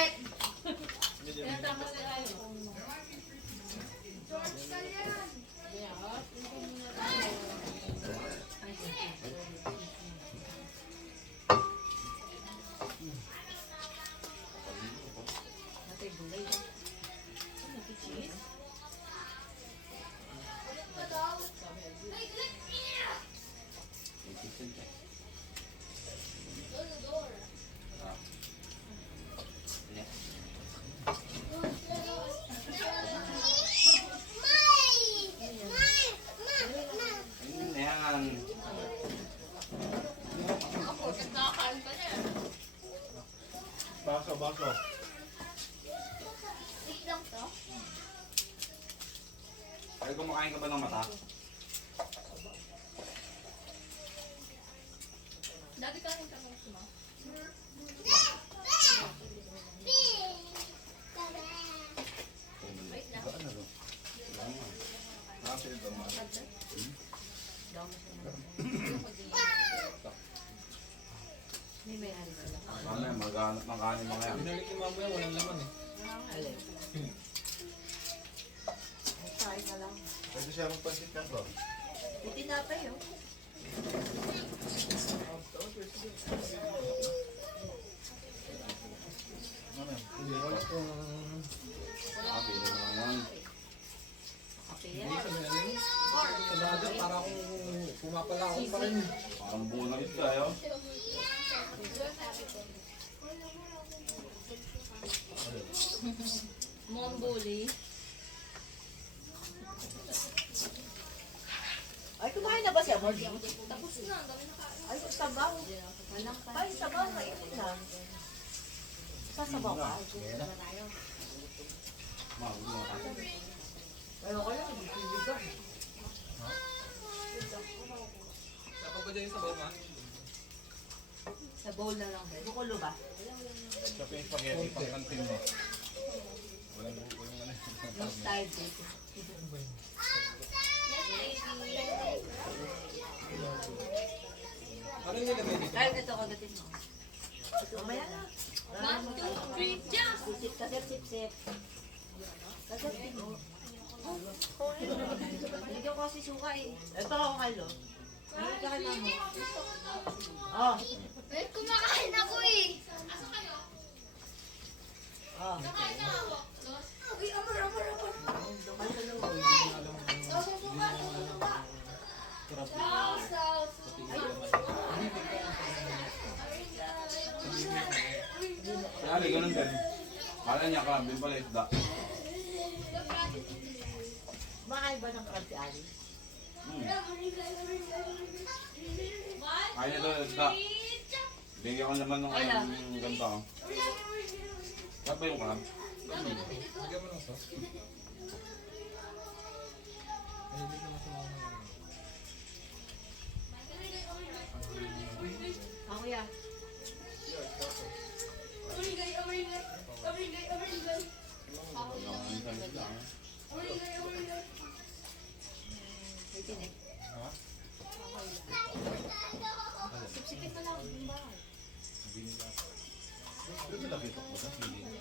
Bakit? Kaya tama na tayo. George ka yan. Natay gulay. Natay cheese. Baso, baso. Ay, kumakain ka ba ng mata? Dati ka rin tanong suma. Mamaya, maghanap mga yan. Binalik ni Mamo yan, walang laman eh. Kain na lang. Pwede siya magpansit ka ba? Itinapay yun. Hindi, wala kung... Pili mo lang yan. Okay Hindi yan. sa minalim. Sa dagat, para akong pumapala ako pa rin. Parang buo na ito tayo. Mombuli. Ay, kumain na ba siya, Mordi? Tapos na, ang dami na kain. Ay, sabaw. Ay, sabaw na ito lang. Sasabaw ka? Mahuli na tayo. Ayaw ko lang, hindi ko. Dapat ba dyan yung sabaw, ma? Sa bowl na lang. Bukulo ba? Siya pa yung spaghetti, pangkanting mo. Walang buko yung ano. Yung style dito. Ano yung nilagay dito? Dahil ito, kagatin mo. Mamaya na. 1, 2, 3, jump! Sip, kasip, sip, sip. Kagatin mo. Bigyan ko kasi suka eh. Ito ako kayo. Ano ka na mo? Oh. Eh, kumakain ako eh! Asa kayo? Oh. Kakain na ako. Uy, amor. Dumal ka na. Kaya ganun din. Kala niya karambing pala isda. Makain ba ng krab si Ali? Kaya nito isda. Bigyan ko naman ng ganito. Saan ba yung karab? Lagyan mo ng sauce. Mahilig naman sa mga Ako yan. May tinik. Ha? Sipsipin mo lang.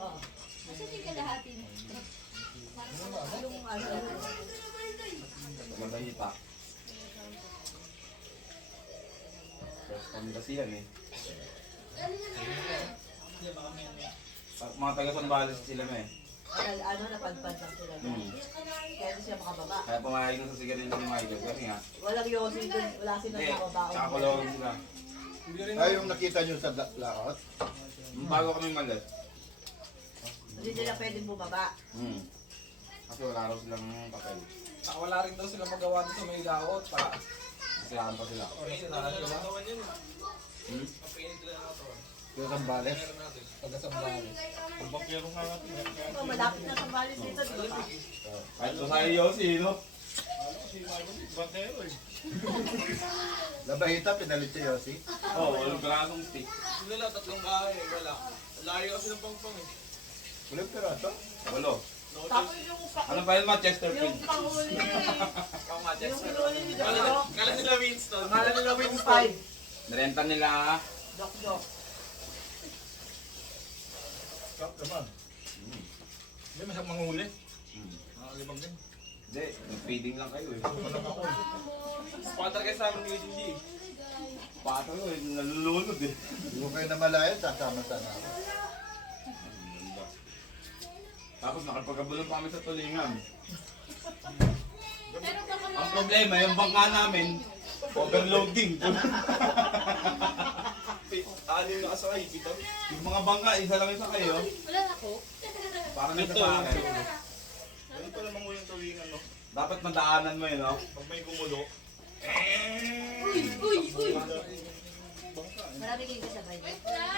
Oo. Kasi hindi ka lahati na. Yung ano. Magandita. First time kasi yan eh. Mga taga-Sambales sila na eh. Ano, napadpad lang sila. Kaya di siya makababa. Kaya pumayag na sa sigarilyo ni Michael kasi nga. Walang yosin dun. Wala silang Hindi, nakababa. kakakulong sila. Hindi rin Ay, yung nakita nyo sa laot? Bago kami malit. Hindi nila pwedeng bumaba. Kasi wala raw silang papel. wala rin daw sila magawa doon sa may laot. Masirahan pa sila. Original sila. Yung Sambales? Taga-Sambales. Ito, malapit na sa balis dito, di ba? Kahit sa sayo Yossi, no? Labahita, pinalit si Yossi. Oo, walang grasong stick. Wala, tatlong bahay. Wala. Layo kasi ng pangpang eh. Walang piraso? Walo. Tapos yung Ano pa yun, Chesterfield? yung panghuli. Ikaw nga, Yung Chester. pinuli ni Doc. Kala nila Winston. Pangalan nila Wings 5. Narenta nila. Doc. Sarap naman. Mm. Hindi, masarap manghuli. Mm. Nakakalibang din. Hindi, nag-feeding lang kayo eh. Ano lang ako. Patar kayo sa amin ni Hindi. Pato eh, nalulunod eh. Hindi ko kayo namalayan, sasama sana ako. Ang ganda. Tapos nakapagkabulong pa kami sa tulingan. Pero baka Ang problema, yung bangka namin, overloading. Anim na kasakay, bitaw. Yung mga bangka, isa lang isa kayo. wala na ako. Parang Ito, nagsasakin. Ganun pala mangulo yung tuwingan, no? Dapat madaanan mo yun, no? Pag may gumulo, Uy! Marami kayo kasabay.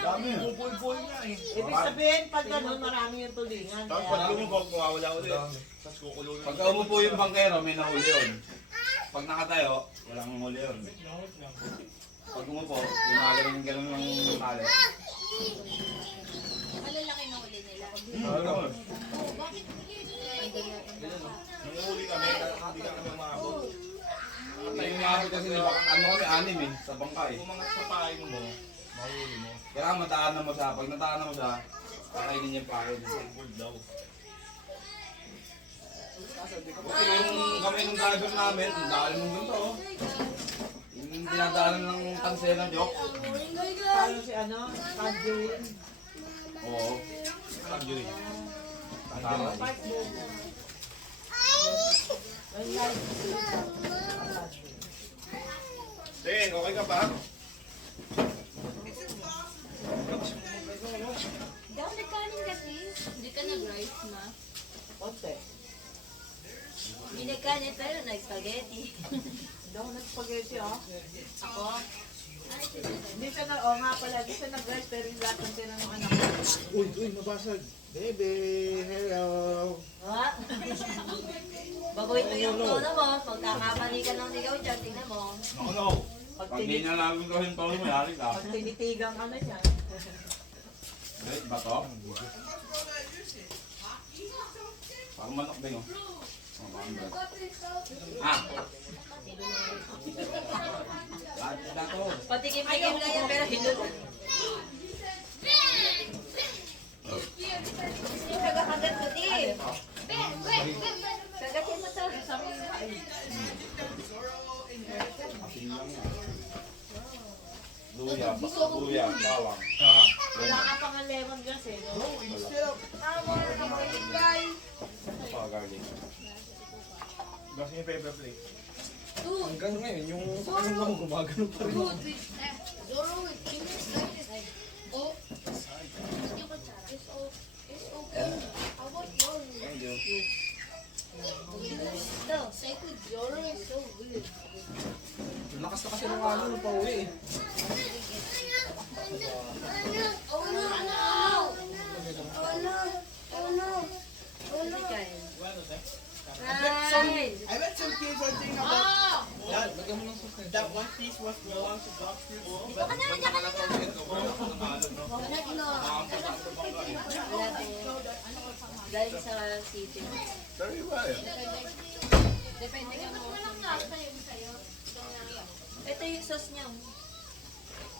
Dami yun. Buboy-boy nga eh. Ibig sabihin, pag gano'n, marami yung tulingan. tapos Kaya, pag lumubog, mawawala ulit. Tapos kukulo na. Pagka umupo yung bangkero, may nahuli yun. Pag nakatayo, walang huli yun. Pag umupo, ginagaling yung gano'n ng tali. Malalaki na uli nila. Ano? Bakit? Nanguhuli kami, hindi ka kami umabot. Yung nga kasi ano kami, anim eh, sa bangka eh. Kung mga sa pain mo, mahuli mo. Kaya mataanan mo siya. Pag nataanan mo siya, kakainin niya yung pain. Gold daw. Kasi yung kami ng driver namin, ang dahil mong ganito oh. Yung dinadaanan ng tanselang joke. paano si ano? Tangerine. Oo. Tangerine. Tama. Park bowl. Ang light. Ten, okay ka pa? Hindi ako nagkanin kasi. Hindi ka nag-rice, ma. Konti. Hindi nagkanin pero nag-spaghetti. Hindi ako nag-spaghetti, ah. Ako? Hindi siya na, oh nga pala, hindi siya nag-rice, pero yung lahat ng tinanong anak ko. Uy, mabasag. Baby, hello. Ha? Bagoy ito yung tono mo. Pagkakamali ka ng ligaw dyan, tingnan mo. Ano? Pag, Pag di na namin gawin to, mayari ka. pag tinitigang ano niya. Wait, ba to? Parang manok din oh. Oh, parang ba? Ah! Lahat na to. Patikim-tikim lang yan, pero hilot. Kagagat ko di. Kagatin mo to. Asin lang yan. Luya, bawang. Wala ka pang lemon grass eh. No? Oh, garlic. Kasi yung paper plate. Hanggang ngayon, yung ano mo gumagano pa rin. Good with Zoro with English like this. Oh. Yung kutsara. It's okay. How about yours? Thank you. No, say with Zoro is so good. Lakas na kasi ng ano, nung pauwi eh. Oh no! Oh no! Oh no! Oh no! Right. I read some kids are saying Oh! that one piece was belongs to dog food. Dito ka na! Dito ka na! Wala no. Galing sa city. Sorry ba eh? Depende ka mo. Ito yung sauce niya.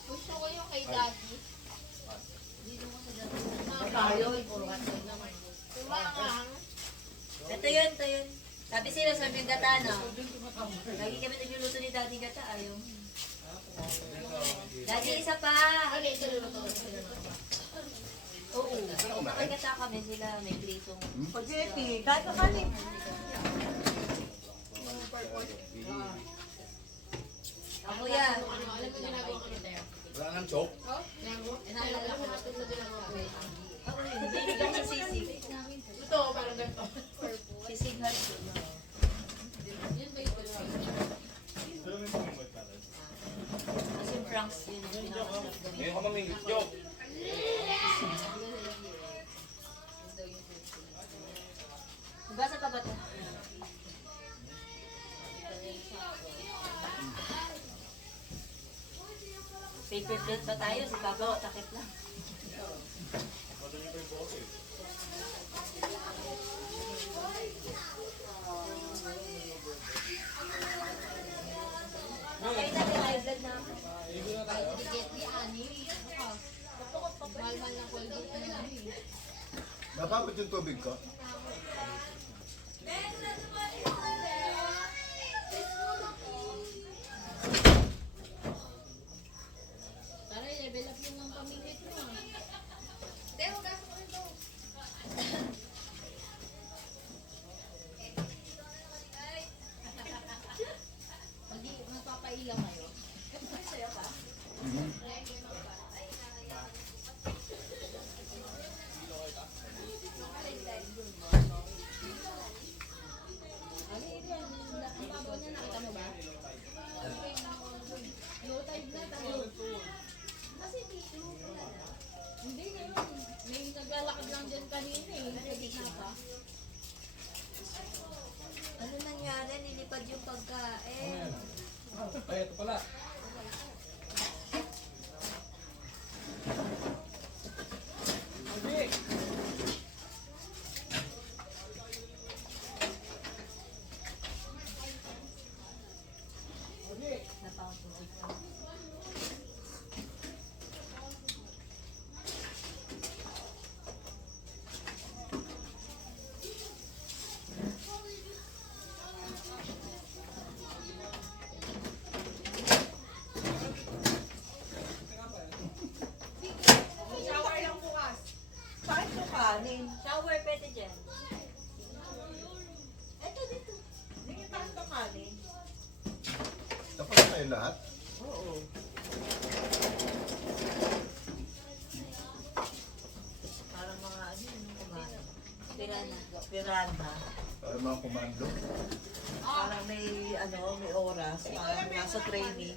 Gusto ko yung kay daddy. Dito mo sa daddy. Tayo. Ito yun. Sabi sila sa aming gata, no? Lagi kami nagluluto ni daddy gata, ayaw. Daddy, isa pa! Oo, kapag gata kami sila, may pritong. Spaghetti. Kahit na kanin. Ako yan. Wala nang choke. Naalala ko na ito sa ginagawa. Ako yun, binigyan sa sisig. Ito, parang ganito. Sisig heart. Yun ba yung kasi yung Franks yun yung pinakamasarap gawin. Ngayon ka mamingit, joke. Basa pa ba ito? Paper plate ba tayo? Si Papa ko takip lang. Okay na, high blood na ako. Get the ani. Mahal-mahal ng Colgate na yun. Napapot yung tubig ko. Para i-level up yung mga pamingit mo. Hindi, hugas mo rin to. Hindi, magpapailang kayo. Sa'yo pa? Ano ito? Ang babaw niya, nakita mo ba? Low tide na tayo. Kasi dito, wala na. Hindi ngayon. May naglalakad lang dyan kanina eh. Sa gitna pa. Ano nangyari? Nilipad yung pagkain. Ay, ito pala. Shower lang bukas. Bakit yung kanin? Shower, pwede dyan. Eto dito. Hindi taas yung kanin. Tapos na kayo lahat. Oo. Parang mga ano yung kumain. Pirana. Pirana. Para mga komando. Parang may ano, may oras. Parang nasa training.